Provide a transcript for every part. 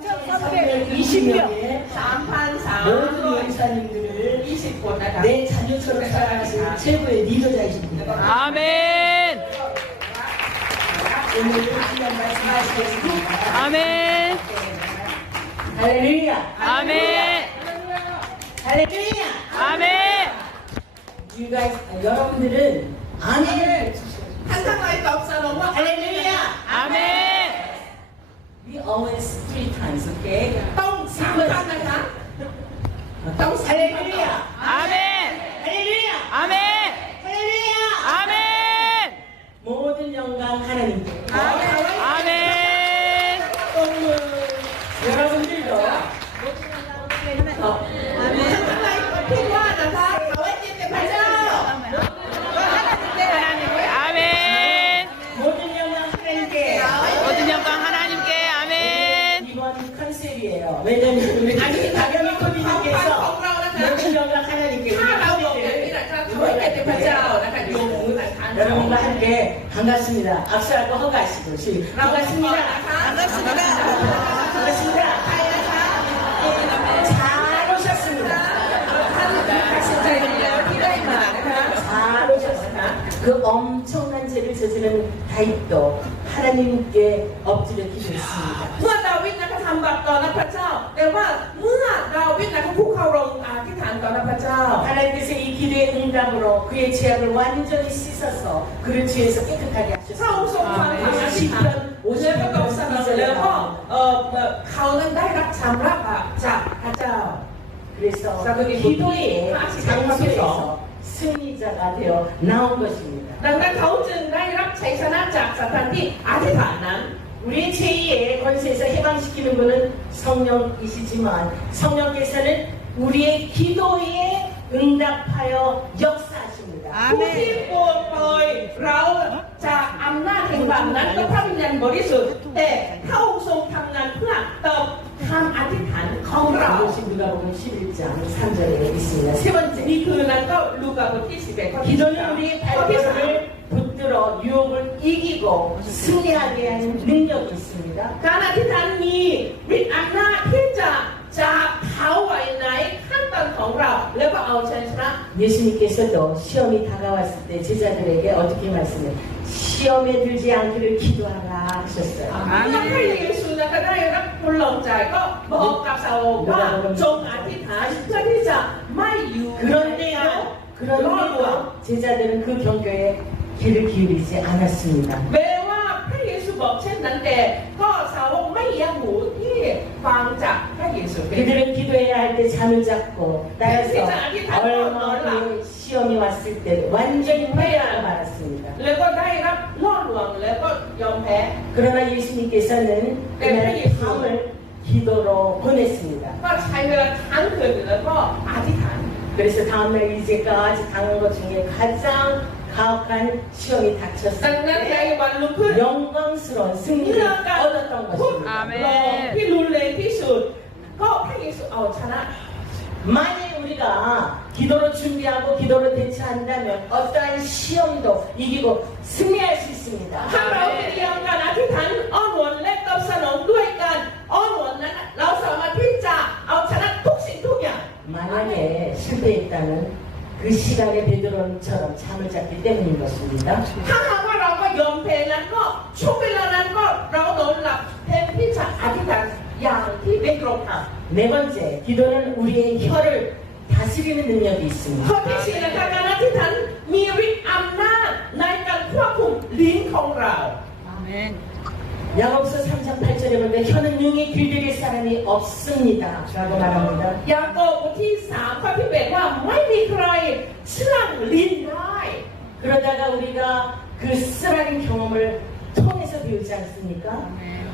3,320명의 모든 용사님들을 20คน นะคะ 내 자녀처럼 사랑하시는 최고의 리더자이십니다. 아멘. 오늘 귀한 말씀하시겠습니다. 아멘. 할렐루야. 아멘. 할렐루야. 아멘. You guys, 여러분들은 아멘을 항상 라이트 없사롱과 할렐루야. 아멘. We always 3 times, okay? ต้อง3 ครั้งนะคะต้อง 할렐루야. 아멘. 할렐루야. 아멘. 할렐루야. 아멘. 모든 영광 하나님께. 아멘. 여러분들도 ทั้งหลายพูดว่านะคะเขาให้จิตเป็นพระเจ้า 아멘. 모든 영광 하나님께. 모든 영광 하나님께 아멘. 이번 컨셉이에요. 왜냐면 우리 다경이 코비님께서 모든 영광 하나님께 ถ้าเราบอกอย่างนี้นะคะเขาให้จิตเป็นพระเจ้านะคะยกมือนะคะ 여러분과 함께 반갑습니다. 악수하고 허가하시고 반갑습니다. 반갑습니다. 반갑습니다. 잘 오셨습니다. 잘 오셨습니다. 그 엄청난 죄를 저지른 다윗도 하나님께 엎드려 기도했습니다. เมื่อดาวิดนะคะทำบาปต่อหน้าพระเจ้าแต่ว่าเมื่อดาวิดนะคะคุกเข่าลงอธิษฐานต่อหน้าพระเจ้า 하나님께서 이 기도의 응답으로 그의 죄악을 완전히 씻어서 그를 죄에서 깨끗하게 พระองค์ทรงฟัง 하셨습니다. คำอธิษฐานแล้วก็ตอบสนองแล้วก็เขานั้นได้รับชำระบาปจากพระเจ้า 그래서 기도의 장소에서 승리자가 되어 나온 것입니다. ดังนั้นเขาจึงได้รับชัยชนะจากสถานที่อธิษฐานนั้น 우리의 죄의 권세에서 해방시키는 분은 성령이시지만 성령께서는 우리의 기도에 응답하여 역사하십니다. ผู้ที่ปลดปล่อยเราจากอำนาจแห่งบาปนั้นก็พระวิญญาณบริสุทธิ์แต่พระองค์ทรงทำงานเพื่อตอบคำอธิษฐานของเรา 그것이 누가복음 11장 3절에 있습니다. 세 번째, นี่คือนั้นก็ลูกาบทที่11ข้อที่ 기도는 우리의 발걸음을 붙들어 유혹을 이기고 승리하게 하는 능력이 있습니다. การอธิษฐานมีฤทธิ์อำนาจที่จะเขาไว้ในขั้นตอนของเราแล้วก็เอาชัยชนะ 예수님께서도 시험이 다가왔을 때 제자들에게 어떻게 말씀해요? 시험에 들지 않기를 기도하라 하셨어요. เมื่อพระเยซูนะคะได้รับผลลงใจก็บอกกับสาวกว่าจงอธิษฐานเพื่อที่จะไม่อยู่ในการ 그런데도 제자들은 그 경고에 귀를 기울이지 않았습니다. แม้ว่าพระเยซูบอกเช่นนั้นแต่ก็สาวกไม่ยั้งหูที่ฟังจากพระเยซู 그들은 기도해야 할 때 잠을 잡고 따라서 얼마나 시험이 왔을 때 완전히 패배하고 말았습니다. แล้วก็ได้รับล่อลวงแล้วก็ยอมแพ้ 그러나 예수님께서는 그날 밤을 기도로 보냈습니다. ก็ใช้เวลาทั้งคืนแล้วก็อธิษฐาน 그래서 다음날 이제까지 당한 것 중에 가장 가혹한 시험이 ดังนั้นใน 닥쳤을 วันรุ่งขึ้น 때 영광스러운 승리를 เรื่องการ 얻었던 ทุบ 것입니다. ลองที่รุนแรงที่สุดก็พระเยซูเอาชนะ 만약 우리가 기도로 준비하고 기도로 대처한다면 어떠한 시험도 이기고 승리할 수 있습니다. ถ้าเราเตรียมการอธิษฐานอ้อนวอนและตอบสนองด้วยการอ้อนวอนนั้นเราสามารถที่จะเอาชนะทุกสิ่งทุกอย่าง 만약에 실패했다면 그 시간에 베드로처럼 잠을 잤기 때문인 것입니다. ถ้าหากว่าเราก็ยอมแพ้นั้นก็ช่วงเวลานั้นก็เราโดนหลับแทนที่จะอธิษฐานอย่างที่เป็นตรงค่ะ 네 번째, 기도는 우리의 혀를 다스리는 능력이 있습니다. ข้อที่สี่นะคะการอธิษฐานมีฤทธิ์อำนาจในการควบคุมลิ้นของเรา 아멘. 야고보서 3장 8절에 보니까 혀는 능히 길들일 사람이 없습니다. 라고 말합니다. ยากอบบทที่3ข้อที่8ว่าไม่มีใครเชื่องลิ้นได้ 그러다가 우리가 그 쓰라린 경험을 통해서 배우지 않습니까?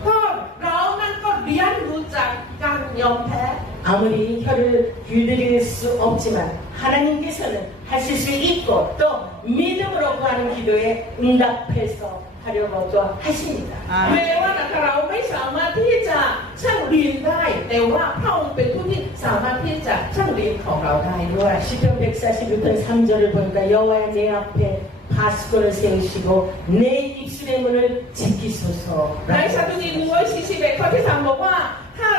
ก็เรานั้นก็เรียนรู้จากการยอมแพ้ 아무리 혀를 길들일 수 없지만 하나님께서는 하실 수 있고 또 믿음으로 구하는 기도에 응답해서 하려고 또 하십니다. แม้ว่าเราไม่สามารถที่จะช่างลิ้นได้แต่ว่าพระองค์เป็นผู้ที่สามารถที่จะช่างลิ้นของเราได้ด้วย 시편 146편 3절을 보니까 여호와야 내 앞에 파수꾼을 세우시고 내 입술의 문을 지키소서. ในสดุดี141ข้อที่3บอกว่า ถ้า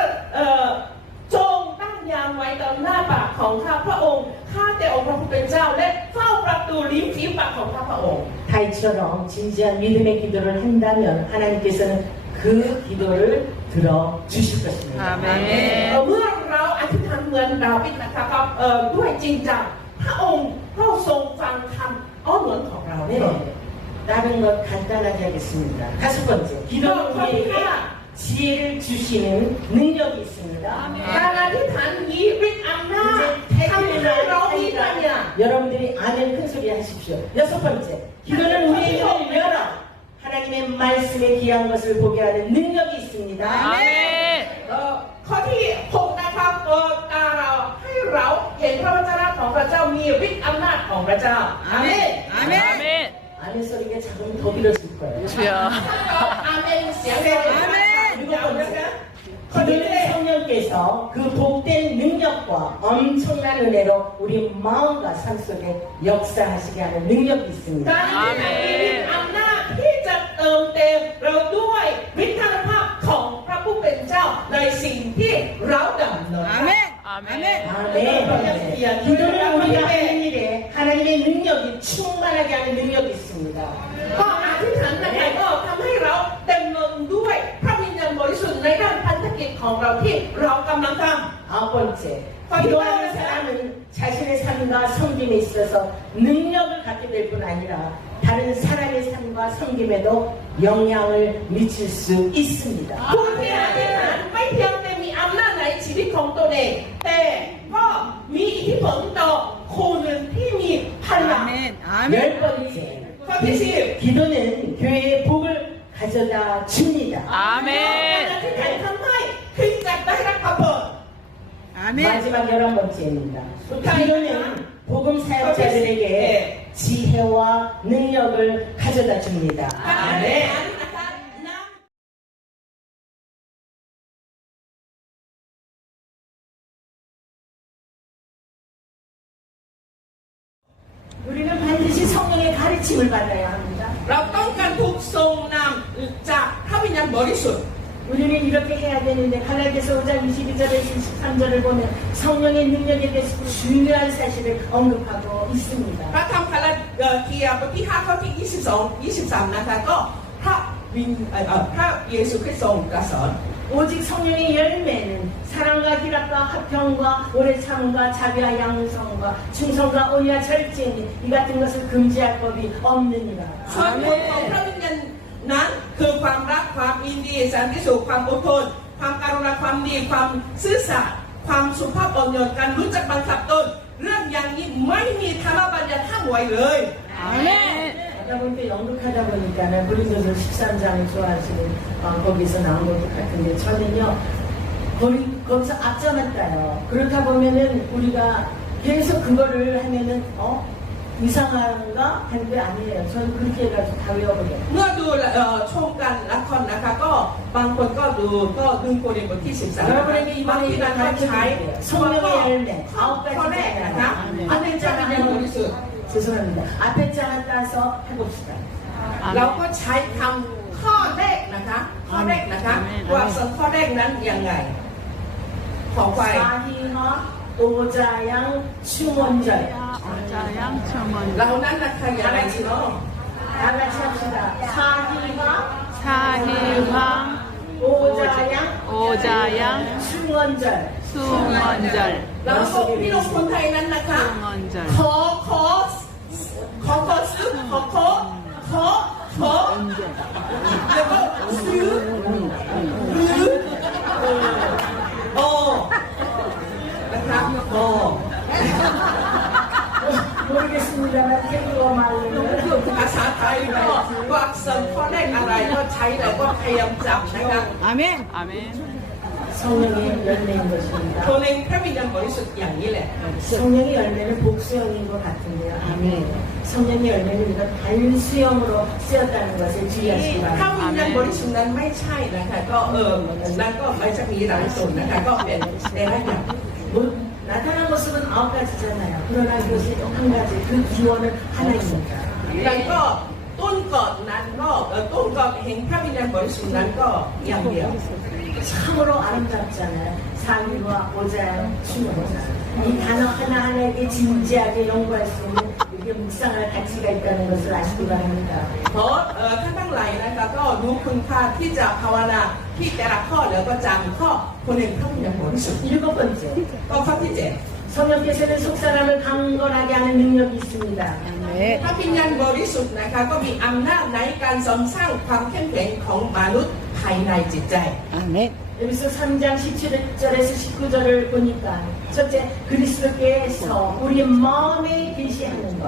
จงตั้งยามไว้ต่อหน้าปากของข้าพระองค์ข้าแต่องค์พระผู้เป็นเจ้าและเฝ้าประตูลิ้นฝีปากของข้าพระองค์ 다윗처럼 진지한 믿음의 기도를 한다면 하나님께서는 그 기도를 들어주실 것입니다. 아멘. เมื่อเราอธิษฐานเหมือนดาวิดนะครับด้วยจริงจังพระองค์ก็ทรงฟังคำอ้อนวอนของเราแน่นอน 네. 다른 것 간단하게 하겠습니다. 다섯 번째, 기도는 우리에게 지혜를 주시는 능력이 있습니다. การอธิษฐานนี้ฤทธิ์อำนาจทำให้เรามีปัญญา 여러분들이 아멘 큰 소리 하십시오. 여섯 번째, 기도는 우리의 눈을 열어 하나님의 말씀에 귀한 것을 보게 하는 능력이 있습니다. 아멘. ข้อที่6นะครับตาเราให้เราเห็นพระวจนะของพระเจ้ามีฤทธิ์อำนาจของพระเจ้าอาเมน 아멘. 아멘 소리가 작으면 더 길어질 거예요. 주여. อาเมนเสียงเลยอาเมน 일곱 번째, 기도는 성령께서 그 복된 능력과 엄청난 은혜로 우리 마음과 삶 속에 역사하시게 하는 능력이 กา 있습니다. รที่มีฤทธิ์อำนาจที่จะเติมเต็มเราด้วยฤทธานุภาพของพระผู้เป็นเจ้าในสิ่งที่เราดำเนิน 아멘. 아멘. 기도는 우리가 하는 일에 하나님의 능력이 충만하게 하는 능력이 있습니다. ก็อธิษฐานนะคะก็ทำให้เราเต็มล้นด้วยพระวิญญาณบริสุทธิ์ในด้านพันธกิจของเราที่เรากำลังทำ 아홉 번째, 기도하는 사람은 자신의 삶과 섬김에 있어서 능력을 갖게 될 뿐 아니라 다른 사람의 삶과 섬김에도 영향을 미칠 수 있습니다. ผู้ที่อธิษฐานไม่เพียงแต่มีอำนาจในชีวิตของตนเองแต่ก็มีอิทธิพลต่อคนอื่นที่มีพลัง 아멘. 열 번째, ข้อที่สิบ 기도는 교회의 복을 가져다 줍니다. การ 아멘. อธิษฐานทำให้คริสตจักรได้รับพระพร 마지막 11번째입니다. 기도는 복음 사역자들에게 지혜와 능력을 가져다 줍니다. การอธิษฐานนะคะนำ 우리는 반드시 성령의 가르침을 받아야 합니다. เราต้องการถูกทรงนำจากพระวิญญาณบริสุทธิ์ 우리는 이렇게 해야 되는데 갈라디아서 5장 22절에서 23절을 보면 성령의 능력에 대해서 중요한 사실을 언급하고 있습니다. พระธรรมคาราเทียบทที่5ข้อที่22 23นะคะก็พระเยซูคริสต์ทรงตรัสสอน 오직 성령의 열매는 사랑과 희락과 화평과 오래 참음과 자비와 양성과 충성과 온유와 절제니 이 같은 것을 금지할 법이 없느니라. ส่วนผลของพระวิญญาณนั้นคือความรักความยินดีสันติสุขความอดทนความกรุณาความดีความซื่อสัตย์ความสุภาพอ่อนโยนการรู้จักบังคับตนเรื่องอย่างนี้ไม่มีธรรมบัญญัติห้ามไว้เลย 아멘. 하다 보니까 연극하다 보니까는 고린도서 13장을 좋아하시는 거기서 나온 것 같은데 저는요 거기서 앞장았다요. 그렇다 보면은 우리가 계속 그거를 하면은 이상한가 하는 게 아니에요. 저는 그렇게 해가지고 다 외워버려요. เมื่อดูชมกันละครนะคะก็บางคนก็ดูก็ดึงโคเรนบทที่13 여러분에게 บาง 이번에 ที 이거 นะคะใช้ 가르쳐드릴게요. 성령의 열매 ข้อ 아홉 แรกนะคะ 가지 อันเป็นเจ้าวิญญาณบริสุทธิ์ 죄송합니다. 앞에 장을 따서 해봅시다. เราก็ใช้คำข้อแรกนะคะข้อแรกนะคะว่าส่วนข้อแรกนั้นยังไงขอไป 사희와 오자양 충원절 어자양 청원. เรานั้นนะคะอย่างไรสิเนาะ 다 같이 합시다. 사희와 사희황 오자양 오자양 충원절 숭원절. เราก็พี่น้องคนไทยนั้นนะคะ 숭원절. ขอซื้อแล้วก็ซื้อหรือนะคะ 모르겠습니다만 태국어 말로는 ภาษาไทยก็ว่าส่วนข้อแรกอะไรก็ใช้แล้วก็พยายามจับนะคะ 아멘. 성령의 열매인 것입니다. ตัวเองพระวิญญาณบริสุทธิ์อย่างนี้แหละ 성령의 열매는 복수형인 것 같은데요. 아니에요. 성령의 열매는 우리가 단수형으로 쓰였다는 것을 주의하시기 พระ 바랍니다. วิญญาณบริสุทธิ์นั้นไม่ใช่นะคะก็นั้นก็ไม่จะมีหลายส่วนนะคะก็เป็นในหลายอย่าง 뭐, 나타난 모습은 9가지잖아요. 그러나 이것이 한 가지, 그 기원은 하나입니다. แล้วก็ ต้นกอดนั้นก็ต้นกอดแห่งพระวิญญาณบริสุทธิ์นั้นก็อย่างเดียว 참으로 아름답잖아요. 상의와 오장, 추모자. 이 단어 하나하나에게 진지하게 연구할 수 있는 이게 묵상할 가치가 있다는 것을 아시기 바랍니다. เพราะท่านทั้งหลายนะคะก็รู้คุณค่าที่จะภาวนาที่แต่ละข้อแล้วก็จำข้อคนหนึ่งพระวิญญาณบริสุทธิ์ 일곱 번째, ก็ข้อที่เจ็ด 성령께서는 속사람을 강건하게 하는 능력이 있습니다. พระวิญญาณบริสุทธิ์นะคะก็มีอำนาจในการเสริมสร้างความเข้มแข็งของมนุษย์ภายในจิตใจ 여기서 3장 17절에서 19절을 보니까 첫째, 그리스도께서 우리의 마음에 계시하는 것.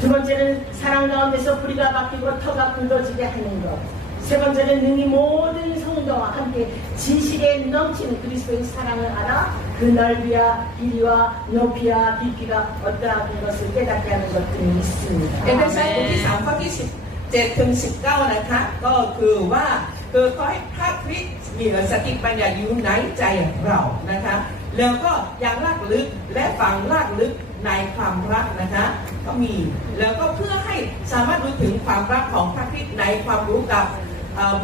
두 번째는 사랑 가운데서 뿌리가 바뀌고 터가 굵어지게 하는 것. 세 번째는 능히 모든 성도와 함께 지식에 넘치는 그리스도의 사랑을 알아 그 넓이와 길이와 높이와 깊이가 어떠한 것을 깨닫게 하는 것들이 있습니다. เอเฟซัสบทที่3ข้อที่17ถึง19นะคะก็คือว่าคือขอให้พระคริสต์มีสติปัญญาอยู่ในใจเรานะคะแล้วก็อย่างลากลึกและฝังลากลึกในความรักนะคะก็มีแล้วก็เพื่อให้สามารถรู้ถึงความรักของพระคริสต์ในความรู้กับ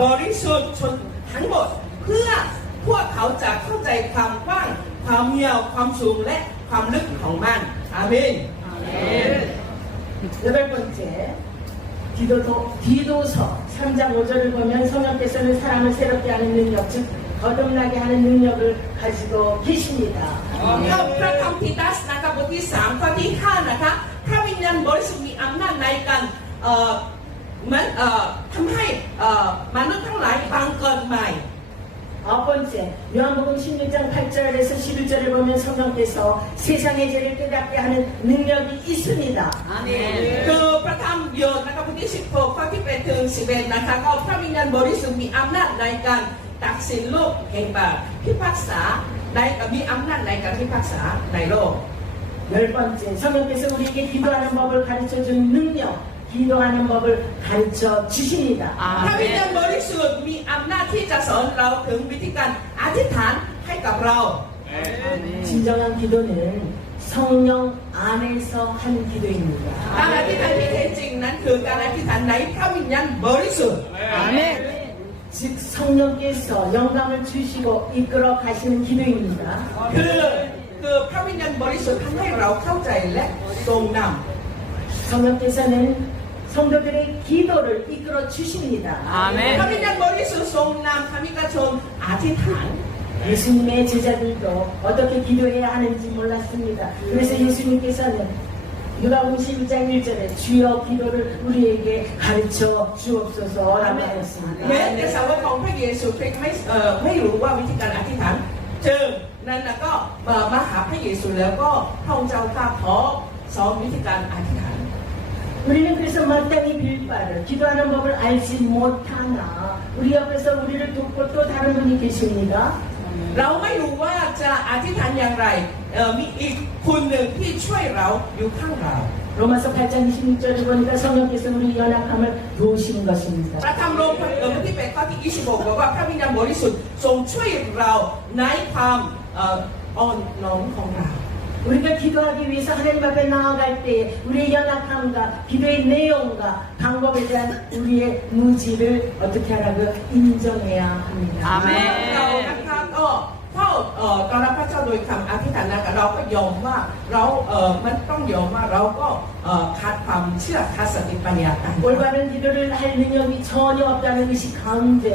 บริสุทธิ์ชนทั้งหมดเพื่อพวกเขาจะเข้าใจความกว้างความยาวความสูงและความลึกของมันอาเมน 여덟 번째, 디도서 3장 5절을 보면 성령께서는 사람을 새롭게 하는 능력, 즉 거듭나게 하는 능력을 가지고 계십니다. พระธรรมทิตัสนะคะบทที่3ข้อที่5นะคะพระวิญญาณบริสุทธิ์มีอำนาจในการทำให้มนุษย์ทั้งหลายบังเกิดใหม่ 아홉 번째, 요한복음 16장 8절에서 11절을 보면 성령께서 세상의 죄를 깨닫게 하는 능력이 있습니다. คือพระธรรมโยนนะคะบทที่16ข้อที่8ถึง11นะคะก็พระวิญญาณบริสุทธิ์มีอำนาจในการตัดสินโลกแห่งบาปพิพากษามีอำนาจในการพิพากษาในโลก 열 번째, 성령께서 우리에게 기도하는 법을 가르쳐준 능력, 기도하는 법을 가르쳐 주십니다. พระวิญญาณบริสุทธิ์มีอำนาจที่จะสอนเราถึงวิธีการอธิษฐานให้กับเรา 진정한 기도는 성령 안에서 한 기도입니다. การอธิษฐานที่แท้จริงนั้นคือการอธิษฐานในพระวิญญาณบริสุทธิ์ 즉 성령께서 영감을 주시고 이끌어 가시는 기도입니다. คือพระวิญญาณบริสุทธิ์ทำให้เราเข้าใจและทรงน 성령께서는 성도들의 기도를 이끌어 주십니다. ำพระวิญญาณบริสุทธิ์ทรงนำธรรมิกชนอธิษฐาน 예수님의 제자들도 어떻게 기도해야 하는지 몰랐습니다. 그래서 예수님께서는 누가복음 11장 1절에 주여 기도를 우리에게 가르쳐 주옵소서라고 하였습니다. แม้แต่สาวกของพระเยซูคริสต์ไม่รู้ว่าวิธีการอธิษฐานจึงนั้นก็มาหาพระเยซูแล้วก็พระองค์เจ้าข้าขอสอนวิธีการอธิษฐาน 우리는 그래서 마땅히 빌 바를 기도하는 법을 알지 못하나 우리 옆에서 우리를 돕고 또 다른 분이 계십니다. เราไม่รู้ว่าจะอธิษฐานอย่างไรมีอีกคนหนึ่งที่ช่วยเราอยู่ข้างเรา 로마서 8장 26절을 보니까 성령께서 우리 연약함을 도우시는 것입니다. พระธรรมโรมบทที่8ข้อที่26บอกว่าพระวิญญาณบริสุทธิ์ทรงช่วยเราในความอ่อนน้อมของเรา 우리가 기도하기 위해서 하나님 앞에 나아갈 때 우리의 연약함과 기도의 내용과 방법에 대한 우리의 무지를 어떻게 하라고 인정해야 합니다. เรานะคะก็เฝ้าต้อนรับพระเจ้าโดยคำอธิษฐานนะคะเราก็ยอมว่าเรามันต้องยอมว่าเราก็ขาดความเชื่อขาดสติปัญญา 올바른 기도를 할 능력이 전혀 없다는 의식 가운데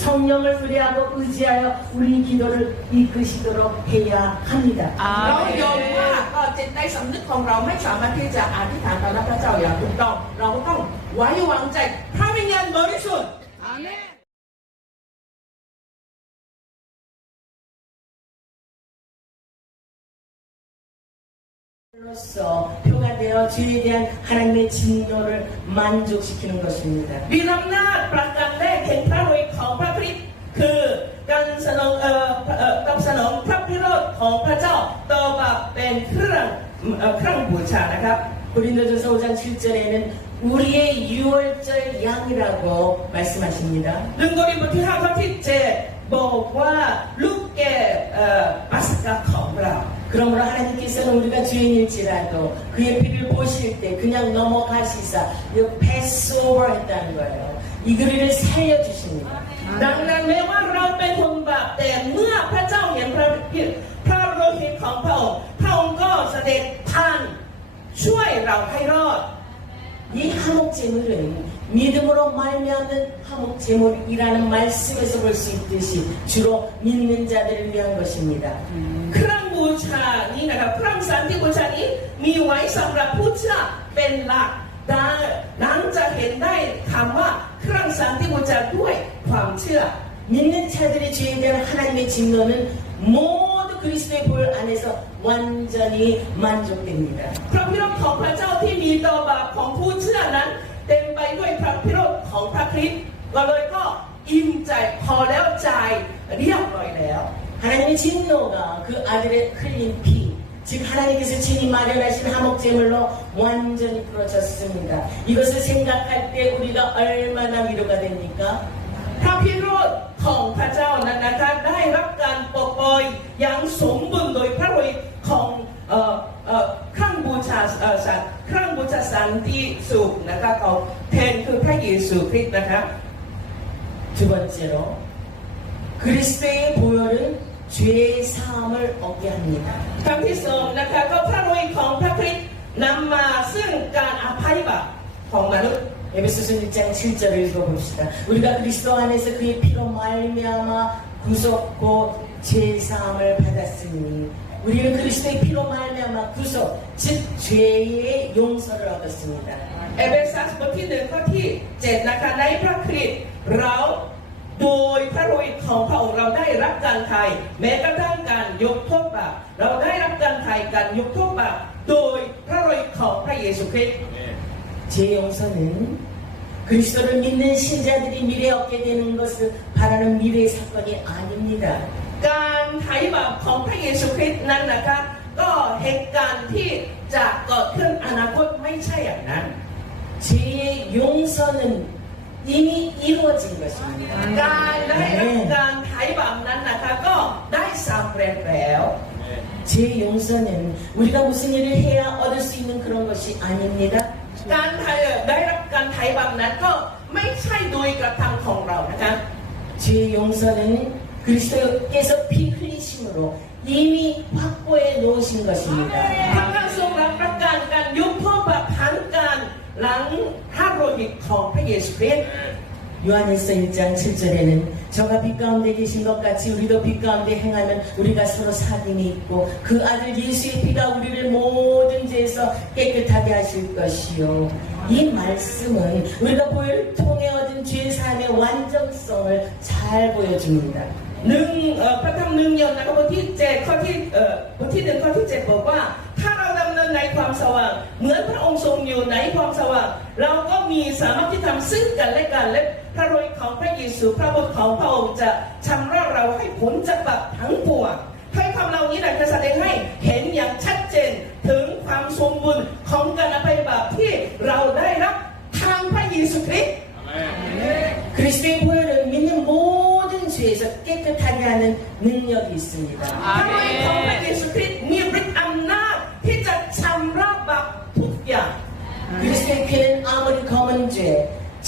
성령을 의뢰하고 의지하여 우리 기도를 이끄시도록 해야 합니다. เรายอมว่าก็จิตใต้สำนึกของเราไม่สามารถที่จะอธิษฐานต่อพระเจ้าอย่างถูกต้องเราก็ต้องไว้วางใจพระวิญญาณบริสุทธิ์ 로서 표가 되어 죄에 대한 하나님의 진노를 만족시키는 것입니다. มีอำนาจประการแรกแห่งพระฤทธิ์ของพระคริสต์คือการตอบสนองพระพิโรธของพระเจ้าต่อมาเป็นเครื่องบูชานะครับ 고린도전서 5장 7절에는 우리의 유월절 양이라고 말씀하십니다. หนึ่งโครินธ์บทที่5ข้อที่7บอกว่าลูกแกะปัสกาของเรา 그 그러므로 하나님께서는 우리가 죄인일지라도 그의 피를 보실 때 그냥 넘어가시사 이거 패스오버 했다는 거예요. 이 그리를 살려주십니다. ดังนั้นแม้ว่าเราเป็นคนบาปแต่เมื่อพระเจ้าเห็นพระโลหิตของพระองค์พระองค์ก็เสด็จผ่านช่วยเราให้รอด 이 화목제물은 믿음으로 말미암는 화목제물이라는 말씀에서 볼 수 있듯이 주로 믿는 자들을 위한 것입니다. เครื่องบูชานี้นะครับเครื่องสันติบูชานี้มีไว้สำหรับผู้เชื่อเป็นหลักนั้นจะเห็นได้คำว่าเครื่องสันติบูชาด้วยความเชื่อ 믿는 자들의 죄에 대한 하나님의 진노는 모두 그리스도의 보혈 안에서 완전히 만족됩니다. พระพิโรธของพระเจ้าที่มีต่อบาปของผู้เชื่อนั้นเต็มไปด้วยพระพิโรธของพระคริสต์เราเลยก็อิ่มใจพอแล้วใจเรียบร้อยแล้ว 하나님의 진노가 그 아들의 흘린 피, 즉 하나님께서 친히 마련하신 화목제물로 완전히 풀어졌습니다. 이것을 생각할 때 우리가 얼마나 위로가 됩니까? พระพิโรธของพระเจ้านั้นนะคะได้รับการปลดปล่อยอย่างสมบูรณ์โดยพระโลหิตของเครื่องบูชาสันติสุขนะคะของแทนคือพระเยซูคริสต์นะคะ 두 번째로 그리스도의 보혈은 죄의 사함을 얻게 합니다. ครั้งที่สองนะคะก็พระโลหิตของพระคริสต์นำมาซึ่งการอภัยบาปของมนุษย์ 에베소서 1장 7절을 읽어봅시다. 우리가 그리스도 안에서 그의 피로 말미암아 구속고 죄의 사함을 받았으니 우리는 그리스도의 피로 말미암아 구속, 즉 죄의 용서를 얻었습니다. เอเฟซัสบทที่1ข้อที่7นะคะในพระคริสต์เราโดยพระโลหิตของพระองค์เราได้รับการไถ่แม้กระทั่งการยกโทษบาปเราได้รับการไถ่การยกโทษบาปโดยพระโลหิตของพระเยซูคริสต์ 죄 용서는 그리스도를 믿는 신자들이 미래에 얻게 되는 것을 바라는 미래의 사건이 아닙니다. การไถ่บาปของพระเยซูคริสต์นั้นนะคะก็เหตุการณ์ที่จะเกิดขึ้นอนาคตไม่ใช่อย่างนั้น 죄의 용서는 이미 이루어진 것입니다. การได้รับการไถ่บาปนั้นนะคะก็ได้สำเร็จแล้ว 제 용서는 우리가 무슨 일을 해야 얻을 수 있는 그런 것이 아닙니다. การได้รับการไถ่บาปนั้นก็ไม่ใช่โดยกระทำของเรานะคะ 제 용서는 그리스도께서 피 흘리심으로 이미 확보해 놓으신 것입니다. พระองค์ทรงรับประกันการยกโทษบาปผ่านการหลังพระโลหิตของพระเยซูคริสต์ 요한일서 1장 7절에는 저가 빛 가운데 계신 것 같이 우리도 빛 가운데 행하면 우리가 서로 사귐이 있고 그 아들 예수의 피가 우리를 모든 죄에서 깨끗하게 하실 것이요. 이 말씀은 우리가 보혈을 통해 얻은 죄 사함의 완전성을 잘 보여줍니다. พระธรรมหนึ่งยอห์นนะครับบทที่7ข้อที่บทที่1ข้อที่7บอกว่าถ้าเราดำเนินในความสว่างเหมือนพระองค์ทรงอยู่ในความสว่างเราก็มีสามารถที่ทำซึ่งกันและกันและพระโลหิตของพระเยซูพระบุตรของพระองค์จะชำระเราให้พ้นจากบาปทั้งปวงให้คำเหล่านี้จะแสดงให้เห็นอย่างชัดเจนถึงความสมบูรณ์ของการอภัยบาปที่เราได้รับทางพระเยซูคริสต์ 그리스도의 보혈은 믿는 모든 죄에서 깨끗하게 하는 능력이 있습니다. พระโลหิตของพระเยซูคริสต์มีฤทธิ์อำนาจที่จะชำระบาปทุกอย่าง 그리스도의 피는 아무리 검은 죄,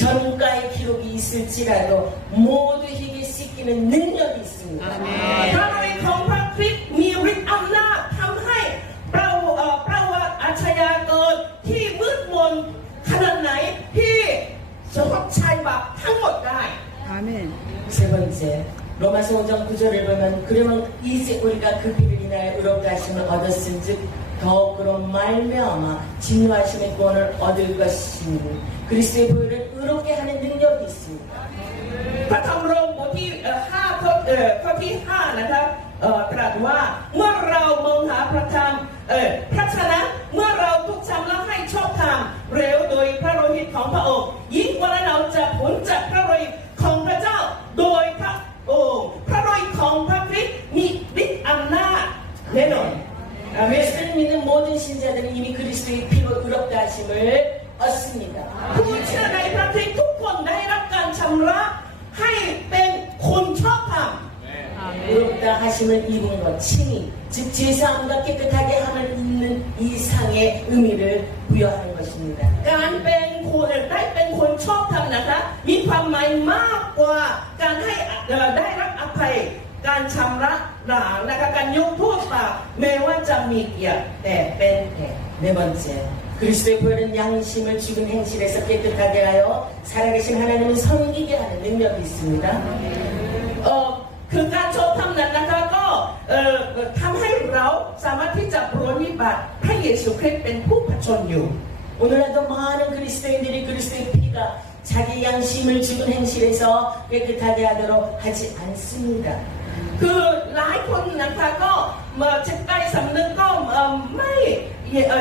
전가의 기록이 있을지라도 모두에게 씻기는 능력이 있습니다. พระโลหิตของพระคริสต์มีฤทธิ์อำนาจทำให้ประวัติอาชญากรที่มืดมนขนาดไหนที่ชดใช้บาปทั้งหมดได้ 아멘. 세 번째, 로마서 5장 9절을 보면 그러면 이제 우리가 그 피를 인하여 의롭다 하심을 얻었은즉 더욱으로 말미암아 진노하심의 구원을 얻을 것이니 그리스도의 보혈은 의롭게 하는 능력이 있습니다. พระธรรมโรมบทที่5ข้อที่5นะครับตรัสว่าเมื่อเรามองหาพระธรรมพระชนะเมื่อเราทุกชำระให้ชอบธรรมเร็วโดยพระโลหิตของพระองค์ยิ่งกว่านั้นเราจะพ้นจากพระโลหิตของพระเจ้าโดยพระองค์พระโลหิตของพระคริสต์มีฤทธิ์อำนาจแน่นอน 그리스도를 믿는 모든 신자들은 이미 그리스도의 피로 의롭다 하심을 얻습니다. ผู้เชื่อในพระคริสต์ทุกคนได้รับการชำระให้เป็นคนชอบธรรม 의롭다 하심을 입은 것, 칭의, 즉 제사함과 깨끗하게 함을 입는 이 상의 의미를 부여하는 것입니다. การเป็นคนได้เป็นคนชอบธรรมนะคะมีความหมายมากกว่าการให้ได้รับอภัยการชำระล้างนะคะการยกโทษบาปแม้ว่าจะมีเกียรติแต่เป็นแผล 네 번째, 그리스도의 보혈은 양심을 죽은 행실에서 깨끗하게 하여 살아계신 하나님을 섬기게 하는 능력이 있습니다. คือการชอบธรรมนั้นนะคะก็ทำให้เราสามารถที่จะปรนนิบัติพระเยซูคริสต์เป็นผู้ผจญอยู่ 오늘날도 많은 그리스도인들이 그리스도의 피가 자기 양심을 죽은 행실에서 깨끗하게 하도록 하지 않습니다. คือหลายคนนะคะก็จิตใจสำนึกก็ไม่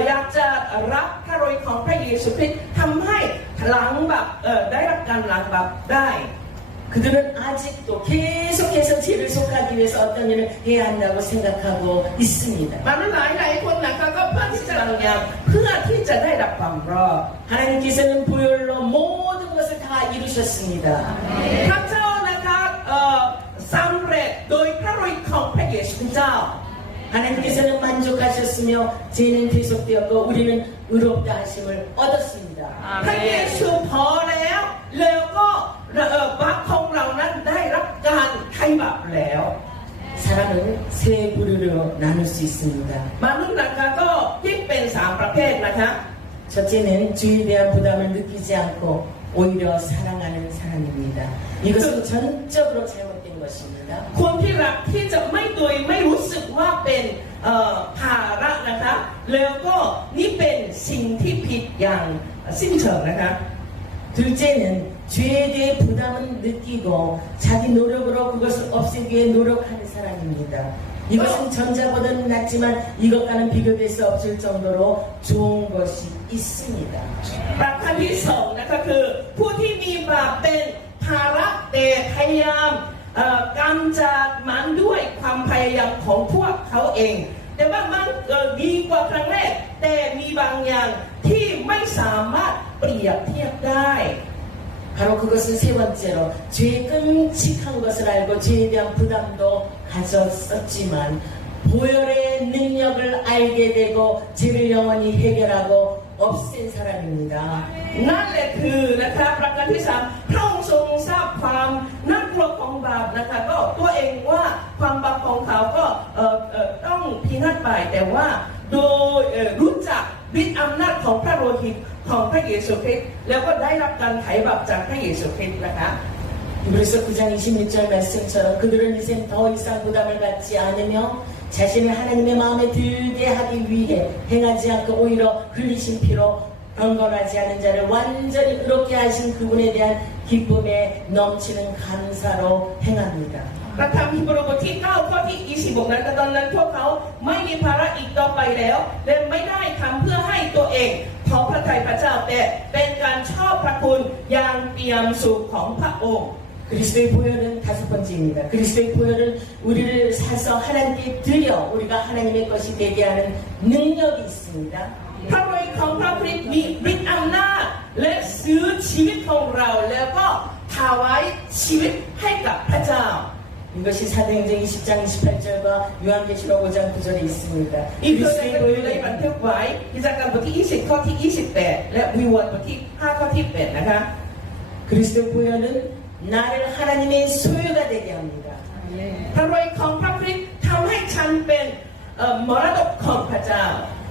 อยากจะรับพระโอยของพระเยซูคริสต์ทำให้หลังแบบได้รับการหลังแบบได้ 그들은 아직도 계속해서 죄를 속하기 위해서 어떤 일을 해야 한다고 생각하고 있습니다. มันหลายคนนะคะก็เพื่อที่จะอย่างเพื่อที่จะได้รับความรอด 하나님께서는 보혈로 모든 것을 다 이루셨습니다. พระเจ้านะคะสำเร็จโดยพระโอยของพระเยซูเจ้า 하나님께서는 만족하셨으며 죄는 대속되었고 우리는 의롭다 하심을 얻었습니다. พระเยซูพอแล้วแล้วก็บาปของเรานั้นได้รับการไถ่บาปแล้ว 사람은 세 부류로 나눌 수 있습니다. มนุษย์นะคะก็ที่เป็น3ประเภทนะคะ 첫째는 죄에 대한 부담을 느끼지 않고 오히려 사랑하는 사람입니다. 이것은 전적으로 잘못된 것입니다. คนที่รักที่จะไม่รู้สึกว่าเป็นภาระนะคะแล้วก็นี่เป็นสิ่งที่ผิดอย่างสิ้นเชิงนะคะ 둘째는 죄에 대해 부담은 느끼고 자기 노력으로 그것을 없애기 위해 노력하는 사람입니다. 이것은 전자보다는 낫지만 이것과는 비교될 수 없을 정도로 좋은 것이 있습니다. ประการที่สองนะคะคือผู้ที่มีบาปเป็นภาระแต่พยายามกำจัดมันด้วยความพยายามของพวกเขาเอง แต่ว่ามันดีกว่าครั้งแรกแต่มีบางอย่างที่ไม่สามารถเปรียบเทียบได้ 바로 그것은 세 번째로 죄의 끔찍한 것을 알고 죄에 대한 부담도 가졌었지만 보혈의 능력을 알게 되고 죄를 영원히 해결하고 없앤 사람입니다. นั่นแหละคือนะคะประการที่สามพระองค์ทรงทราบความน่ากลัวของบาปนะคะก็ตัวเองว่าความบาปของเขาก็ต้องพินาศไปแต่ว่าโดยรู้จักฤทธิ์อำนาจของพระโลหิตของพระเยซูคริสต์แล้วก็ได้รับการไถ่บาปจากพระเยซูคริสต์นะคะ 그래서 9장 26절 말씀처럼 그들은 이제 더 이상 부담을 갖지 않으며 자신을 하나님의 마음에 들게 하기 위해 행하지 않고 오히려 흘리신 피로 경건하지 않은 자를 완전히 의롭게 하신 그분에 대한 기쁨에 넘치는 감사로 행합니다. ประธรรมฮีบรูบทที่9ข้อที่26นั้นตอนนั้นพวกเขาไม่มีภาระอีกต่อไปแล้วและไม่ได้ทำเพื่อให้ตัวเองขอพระทัยพระเจ้าแต่เป็นการชอบพระคุณอย่างเปี่ยมสุขของพระองค์ 그리스도의 보혈은 다섯 번째입니다. 그리스도의 보혈은 우리를 사서 하나님께 드려 우리가 하나님의 것이 되게 하는 능력이 있습니다. พระโอยของพระคริสต์มีฤทธิ์อำนาจและซื้อชีวิตของเราแล้วก็ถวายชีวิตให้กับพระเจ้า 이것이 사도행전 20장 28절과 요한계시록 5장 9절에 있습니다. อีกคือในกระดาษบันทึกไว้กิจการบทที่20ข้อที่28และวิวรณ์บทที่5ข้อที่8นะคะ 그리스도의 보혈은 나를 하나님의 소유가 되게 합니다. พระโอยของพระคริสต์ทำให้ฉันเป็นมรดกของพระเจ้า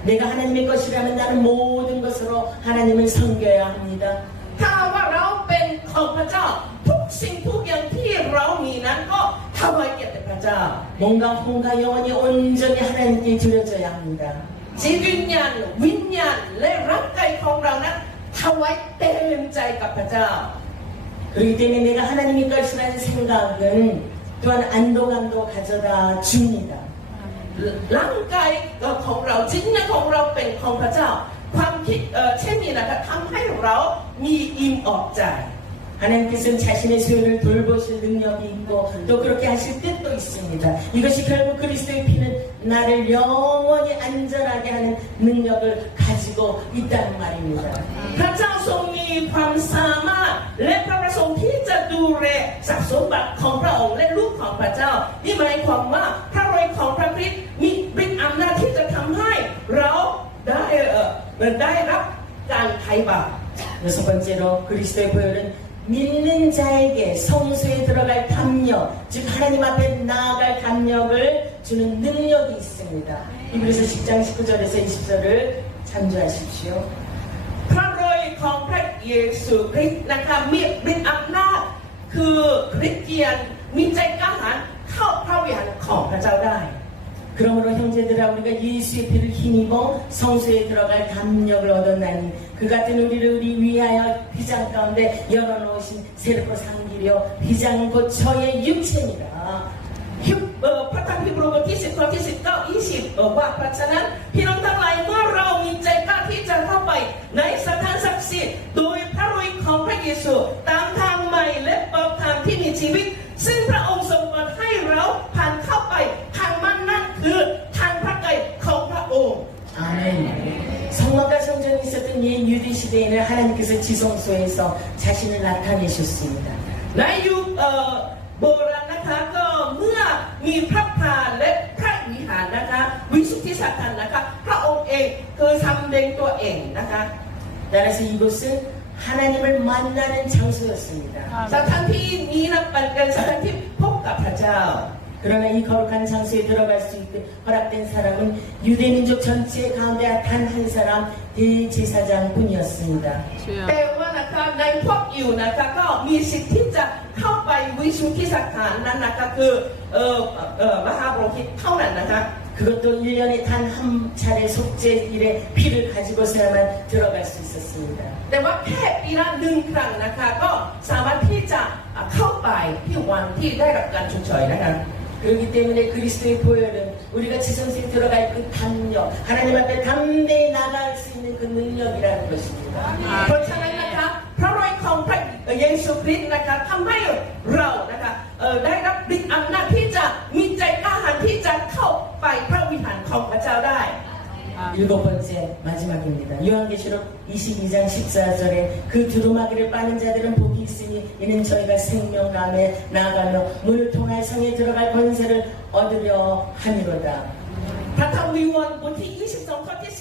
내가 하나님의 것이라면 나는 모든 것으로 하나님을 섬겨야 합니다. ถ้าว่าเราเป็นของพระเจ้าทุกสิ่งทุกอย่างที่เรามีนั้นก็ถวายเกียรติแด่พระเจ้า 몸과 혼과 영혼이 온전히 하나님께 드려져야 합니다. จิตวิญญาณวิญญาณและร่างกายของเรานั้นถวายเต็มใจกับพระเจ้า 그렇기 때문에 내가 하나님의 것이라는 생각은 또한 안도감도 가져다 줍니다. ร่างกายของเราจิตวิญญาณของเราเป็นของพระเจ้าความคิดเช่นนี้นะคะทำให้เรามีอิ่มออกใจ 하나님께서는 자신의 소유를 돌보실 능력이 있고 또 그렇게 하실 뜻도 있습니다. 이것이 결국 그리스도의 피는 나를 영원히 안전하게 하는 능력을 가지고 있다는 말입니다. พระเจ้าทรงมีความสามารถและพระประสงค์ที่จะดู แลทรัพย์สมบัติของพระองค์และลูกของพระเจ้านี่หมายความว่าพระทัยของพระคริสต์มีฤทธิ์อำนาจที่จะทำให้เราได้รับการไถ่บาป 여섯 번째로 그리스도의 보혈은 믿는 자에게 성소에 들어갈 담력, 즉 하나님 앞에 나아갈 담력을 주는 능력이 있습니다. 히브리서 10장 19절에서 20절을 참조하십시오. พระทัยของพระเยซูคริสต์นะคะมีฤทธิ์อำนาจคือคริสเตียนมีใจกล้าหาญเข้าพระวิหารของพระเจ้าได้ 그러므로 형제들아 우리가 예수의 피를 힘입어 성소에 들어갈 담력을 얻었나니 그 같은 우리를 우리 위하여 휘장 가운데 열어놓으신 새롭고 상기려 휘장 곧 저의 육체니라. พระธรรมฮีบรูบทที่10ข้อที่19 20บอกว่าเพราะฉะนั้นพี่น้องทั้งหลายเมื่อเรามีใจกล้าที่จะเข้าไปในสถานศักดิ์สิทธิ์โดยพระทัยของพระเยซูตามทางใหม่และเปิดทางที่มีชีวิตซึ่งพระองค์ทรงเปิดให้เราผ่านเข้าไปทางมันนั่นคือทางพระทัยของพระองค์ 아멘. 성막과 성전이 있었던 옛 유대 시대에는 하나님께서 지성소에서 자신을 나타내셨습니다. ในยุคโบราณนะคะก็เมื่อมีพระพลาและพระวิหารนะคะวิสุทธิสถานนะคะพระองค์เองคือทำเองตัวเองนะคะ 따라서 이곳은 하나님을 만나는 장소였습니다. สถานที่นี้นะเป็นสถานที่พบกับพระเจ้า 그러나 이 거룩한 장소에 들어갈 수 있게 허락된 사람은 유대민족 전체 가운데 단 한 사람 대제사장뿐이었습니다. แต่ว่านะคะในพวกอยู่นะคะก็มีสิทธิ์ที่จะเข้าไปวิสุทธิสถานนั้นนะคะคือมหาโบหิตเท่านั้นนะคะ 그것도 1년에 단 한 차례 속죄일에 피를 가지고서야만 들어갈 수 있었습니다. แต่ว่าแค่ปีละหนึ่งครั้งนะคะก็สามารถที่จะเข้าไปที่วันที่ได้รับการชดเชยนะคะ 그렇기 때문에 그리스도의 보혈은 우리가 지성소에 들어갈 그 담력, 하나님 앞에 담대히 나갈 수 있는 그 능력이라는 것입니다. เพราะฉะนั้นนะคะพระทัยของพระเยซูคริสต์นะคะทำให้เรานะคะได้รับฤทธิ์อำนาจที่จะมีใจกล้าหาญที่จะเข้าไปพระวิหารของพระเจ้าได้ 일곱 번째 마지막입니다. 요한계시록 22장 14절에 그 두루마기를 빠는 자들은 복이 있으니 이는 저희가 생명감에 나아가며 문을 통하여 성에 들어갈 권세를 얻으려 함이로다. พระธรรมวิวรณ์บทที่22ข้อที่